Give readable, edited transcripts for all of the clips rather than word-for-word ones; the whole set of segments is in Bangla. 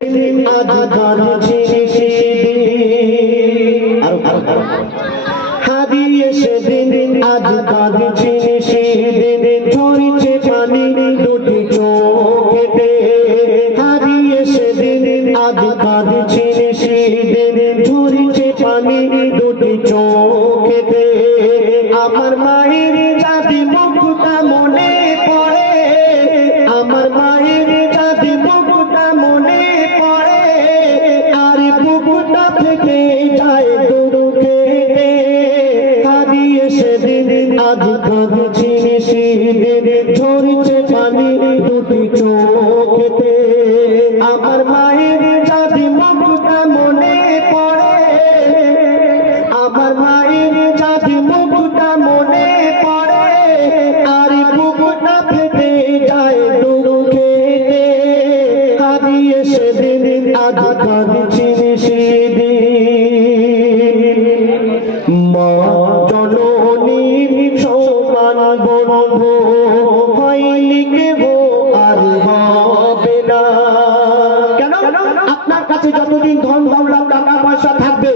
আজ কাঁদছি সেদিন হারিয়ে সেদিন আজ কাঁদছি সেদিন ঝরছে পানি দুটি চোখেতে হারিয়ে সেদিন আজ কাঁদছি সেদিন ঝরছে পানি দুটি চোখেতে আমার মায়ের জাতি মুখটা মনে পড়ে আমার মায়ের জাতি মুখটা মনে পড়ে আর বুকটা থেকে যায় দুঃখে হারিয়ে সেদিন আজ কাঁদছি সেদিন ঝরছে পানি দুটি চোখেতে আমার মায়ের জাতি মুখটা মনে পড়ে আমার মায়ের জাতি মুখটা মনে পড়ে আর বুকটা ফেটে যায় দুঃখে হারিয়ে সেদিন আজ কাঁদছি সেদিন মা জননীর সমান বন্ধু হয়নি কেহ আর হবে না কেন আপনার কাছে যতদিন ধন দৌলত টাকা পয়সা থাকবে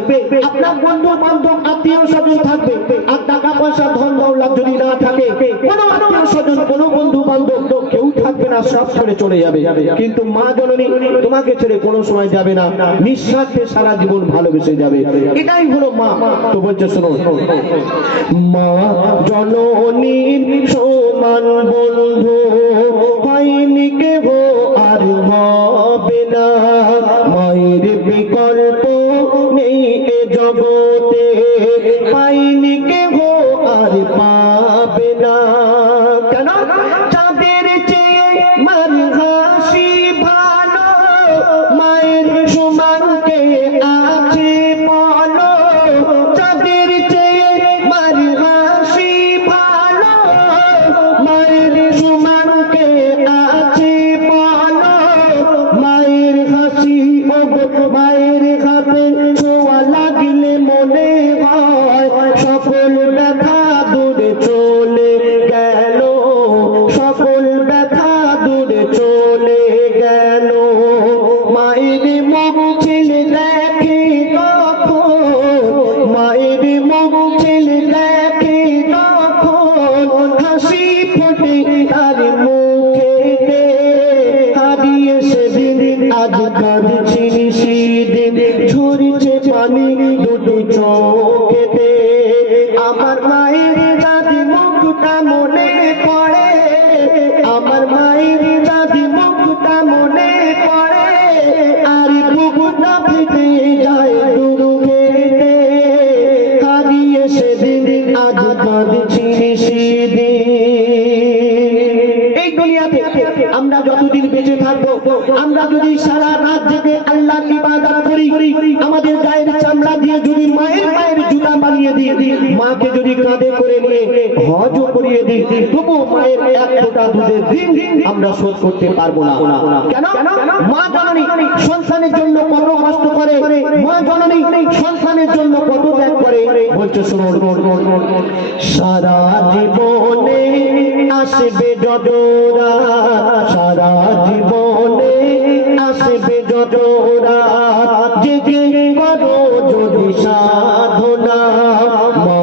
আপনার বন্ধু বান্ধব আত্মীয় স্বজন থাকবে আর টাকা পয়সা ধন দৌলত যদি না থাকে কোনো আত্মীয় স্বজন কোনো বন্ধু বান্ধব কেউ থাকবে না সব ছেড়ে চলে যাবে কিন্তু মা জননী তোমাকে ছেড়ে কোনো সময় যাবে না নিঃস্বার্থে সারা জীবন ভালোবেসে যাবে এটাই হলো মা তো বলছে শোনো মা জননীর সমান বন্ধু হয়নি কেহ আর হবে না মায়ের বিকল্প নেই এ জগতে পাইনি কেহ আর পাবে না কেন চাঁদের চেয়ে মার হাসি ভালো মায়ের সমান কে আছে বলো চাঁদের চেয়ে মার হাসি ভালো মায়ের সমান কে আছে বলো মায়ের হাসি মায়ের হাতে ছোঁয়া লাগলে মনে হয় সকল ব্যথা দূরে চলে গেল সকল ব্যথা দূরে চলে গেল মায়ের মুখ ছেলে দেখে তখন মায়ের মুখ ছেলে দেখে তখন হাসি ফোটে তার মুখে হারিয়ে সেদিন আজ কাঁদছি সেদিন ঝরছে পানি দুটি চোখেতে আমার মায়ের জাতি মুখটা মনে পড়ে আমার মায়ের জাতি মুখটা মনে পড়ে আর বুকটা ফেটে যায় দুঃখেতে হারিয়ে সেদিন আজ কাঁদছি সেদিন এই দুনিয়াতে আমরা যতদিন বেঁচে থাকবো আমরা যদি সারা রাত জেগে আল্লাহর ইবাদত করি আমাদের গায়ের চামড়া দিয়ে যদি মায়ের পায়ের জুতা বানিয়ে দিই মাকে যদি কাঁধে করে নিয়ে হজ করিয়ে দিই তবু মায়ের এক ফোঁটা দুধের ঋণ আমরা শোধ করতে পারবো না কেন মা জননী সন্তানের জন্য কত কষ্ট করে মা জননী সন্তানের জন্য কত ত্যাগ করে বলছে শোনো সারা জীবনে আসবে যতরা সারা জীবনে আসবে যতরা জেগে করো যদি সাধনা মা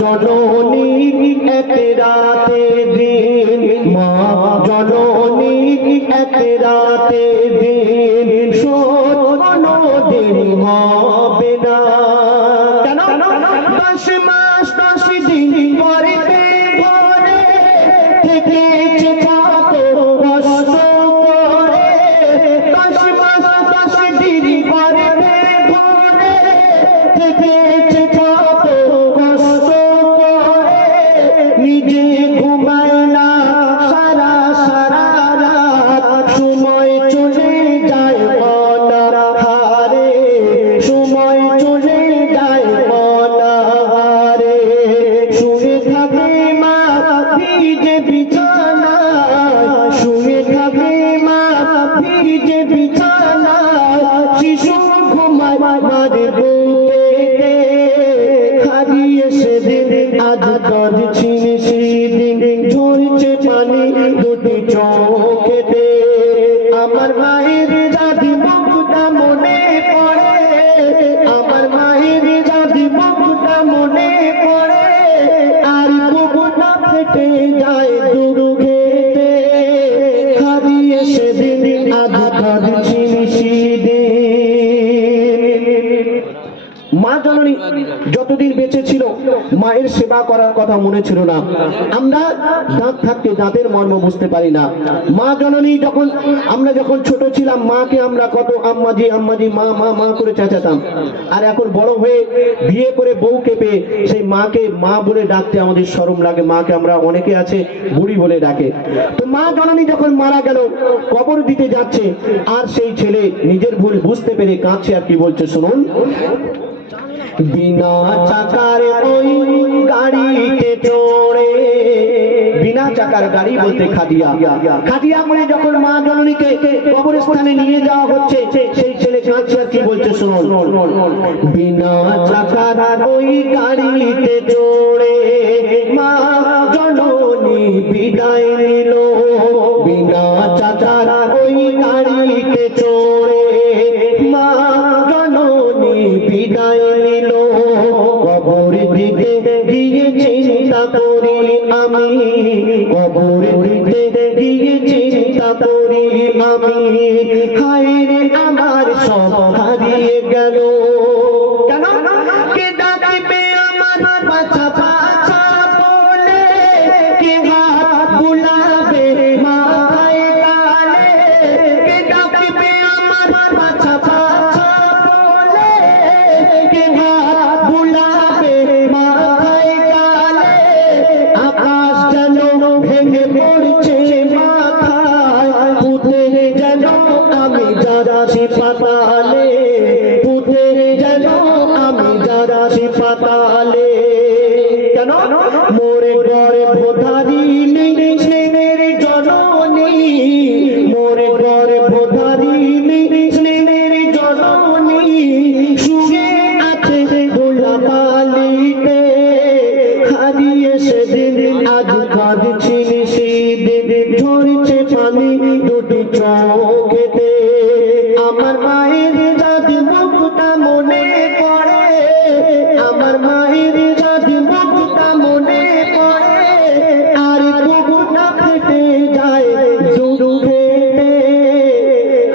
জননীর এক রাতে দিন মা জননীর এক রাতে দিন শোধ কোনোদিন হবে না কেন 10 মাস 10 দিন পরে ভরে থেকেছে কত কষ্ট করে 10 মাস 10 দিন পরে ভরে থেকেছে কত কষ্ট করে নিজে ঘুমায় না সারা সারা রাত সময় চলে যায় অনাহারে সময় চলে যায় অনাহারে শুয়ে থাকে মা ভিজে বিছানায় শুয়ে থাকে মা ভিজে বিছানায় শিশু ঘুমায় মার বুকে হারিয়ে সেদিন আজ কাঁদছি সেদিন ঝরছে পানি দুটি চোখেতে আমার মায়ের জাতি মুখ মা জননী যতদিন বেঁচে ছিল মায়ের সেবা করার কথা মনে ছিল না। আমরা দাঁত থাকতে দাঁতের মর্ম বুঝতে পারি না। মা জননী আমরা যখন ছোট ছিলাম মাকে আমরা কত আম্মাজি আম্মাজি মা মা মা করে চেঁচাতাম। আর এখন বড় হয়ে বিয়ে করে বউকে পেয়ে সেই মাকে মা বলে ডাকতে আমাদের শরম লাগে। মাকে আমরা অনেকে আছে বুড়ি বলে ডাকে। তো মা জননী যখন মারা গেল, কবর দিতে যাচ্ছে, আর সেই ছেলে নিজের ভুল বুঝতে পেরে কাঁদছে। আর কি বলছে শুনুন। বিনা চাকার ওই গাড়িতে চড়ে, বিনা চাকার গাড়ি বলতে খাদিয়া, খাদিয়া করে যখন মা জননীকে কবরস্থানে নিয়ে যাওয়া হচ্ছে, সেই ছেলে কাঁদছে। আর কি বলছে শুনুন। বিনা চাকার ওই গাড়িতে চড়ে মা জননী বিদায় নিল, বিনা চাকার ওই গাড়িতে চড়ে মা জননী বিদায় নিল। কবর দিতে গিয়ে চিন্তা করি আমি, কবর দিতে গিয়ে চিন্তা করি আমি, হায় রে আমার সব হারিয়ে গেল। কেন? কে ডাকবে আমার বাছা বাছা বলে, কে হাত বুলাবে মায়ের গালে, কে ডাকবে আমার বাছা বাছা বলে, কে হাত বুলাবে মায়ের গালে। আকাশ যেন ভেঙে পড়ছে মাথায়, পুঁতে যেন আমি যাচ্ছি পাতালে, পুঁতে যেন আমি যাচ্ছি পাতালে। কেন? মোরে ঘরে ভোধারিনী স্নেহের জননী, মোরে ঘরে ভোধারিনী স্নেহের জননী, শুয়ে আছে গোলাপালিতে, হারিয়ে সেদিন আজ কাঁদছি সেদিন, ঝরছে পানি দুটি চোখেতে। আমার মায়ের জাতি মুখটা মনে পড়ে, আমার মায়ের জাতি মুখটা মনে পড়ে, আর বুকটা ফেটে যায় দুঃখেতে,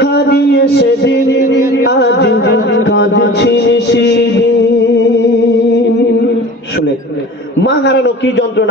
হারিয়ে সেদিন আজ কাঁদছি সেদিন। শুনে মা হারানো কি যন্ত্রণা।